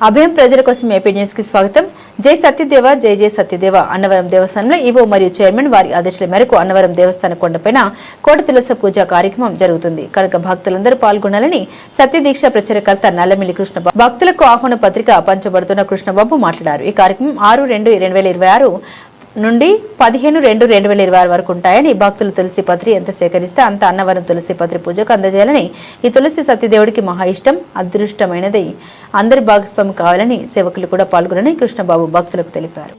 అభయం ప్రజల కోసం AP news కి స్వాగతం. జై సత్యదేవ జై జై సత్యదేవ. అన్నవరం దేవస్థానంలో ఈవో మరియు చైర్మన్ వారి ఆదేశాల మేరకు అన్నవరం దేవస్థాన కొండపైన కోట తులసి పూజ కార్యక్రమం జరుగుతుంది కనుక భక్తులందరూ పాల్గొనాలని సత్యదీక్ష ప్రచారకర్త నల్లమిల్లి కృష్ణబాబు భక్తులకు ఆహ్వాన పత్రిక పంచబడుతున్న కృష్ణబాబు మాట్లాడారు. ఈ కార్యక్రమం 6/2/2026 నుండి 15/2/2026 వరకు ఉంటాయని, భక్తులు తులసి పత్రి ఎంత సేకరిస్తే అంత అన్నవరం తులసి పత్రి పూజకు అందజేయాలని, ఈ తులసి సత్యదేవుడికి మహా ఇష్టం, అదృష్టమైనది, అందరి భాగస్వామి కావాలని సేవకులు కూడా పాల్గొనని కృష్ణబాబు భక్తులకు తెలిపారు.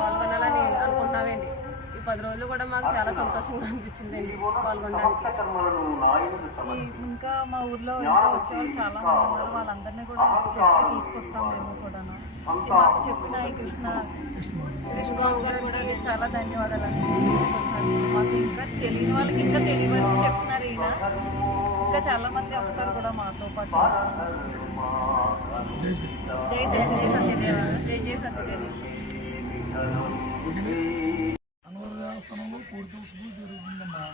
పాల్గొనాలని అనుకుంటున్నామండి. ఈ 10 రోజులు కూడా మాకు చాలా సంతోషంగా అనిపించిందండి పాల్గొనడానికి. ఇంకా మా ఊర్లో ఇంకా వచ్చేవాళ్ళు చాలా మంది ఉన్నారు, వాళ్ళందరినీ కూడా చెప్పి తీసుకొస్తాం. మేము కూడా మాకు చెప్పిన ఈ కృష్ణబాబు గారు కూడా చాలా ధన్యవాదాలు అండి. మాకు ఇంకా తెలియని వాళ్ళకి ఇంకా తెలియవలసి చెప్తున్నారు. ఈయన ఇంకా చాలా మంది వస్తారు కూడా మాతో పాటు. జై జై జై సత్యదేవ, జై జై సత్యదేవ. దేవస్థానంలో కోడి తులసి పూజ జరుగుతుందమ్మా.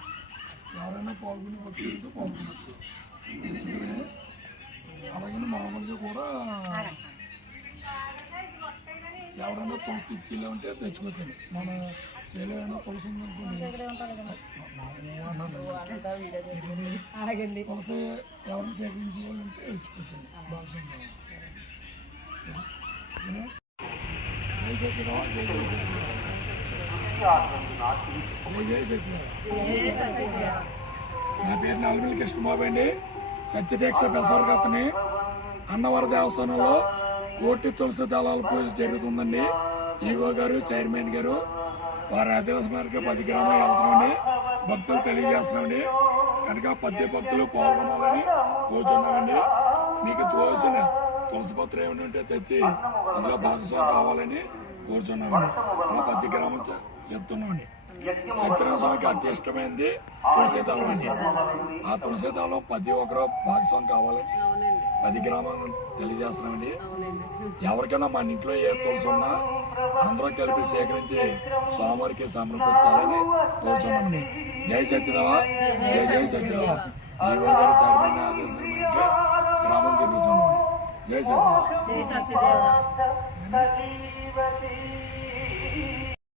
ఎవరైనా పాల్గొని భక్తులతో పాల్గొనవచ్చు. అలాగే మామూలుగా కూడా ఎవరైనా తులసి ఇచ్చిలో ఉంటే తెచ్చుకోవచ్చండి. మన చేలో అయినా తులసి ఉందనుకోండి, తులసి ఎవరైనా సేకరించే వాళ్ళు ఉంటే తెచ్చుకోవచ్చండి. బాగుంటుంది. నా పేరు నల్లమిల్లి కృష్ణబాబు అండి. సత్యదీక్ష ప్రసారకర్తని. అన్నవరం దేవస్థానంలో కోటి తులసి దళాల పూజ జరుగుతుందండి. ఈవో గారు, చైర్మన్ గారు వారి ఆదేశం మేరకు 10 గ్రామాలు వెళ్తున్నామండి. భక్తులు తెలియజేస్తున్నామండి. కనుక 10 భక్తులు పాల్గొనాలని కోరుచున్నామండి. మీకు తోసిన తులసి పత్రం ఏమైనా ఉంటే తెచ్చి అందులో భాగస్వామి కావాలని కోరుచున్నామండి. అలా 10 గ్రామం చెప్తున్నామండి. సత్యనారాయణ స్వామికి అతి ఇష్టమైంది తులసి దళం అండి. ఆ తులసి దళం 11 భాగస్వామి కావాలని 10 గ్రామాలను తెలియజేస్తున్నామండి. ఎవరికైనా మన ఇంట్లో ఏ తులసి ఉన్నా అందరూ కలిపి సేకరించి స్వామివారికి సమర్పించాలని కోరుచున్నామండి. జై సత్యదేవ, జై జై సత్యదేవ. ఈవో గారు చైర్మన్ ఆదేశం మేరకు గ్రామం తిరుగుతున్నామండి. జై సత్యదేవ, జై సత్యదేవ.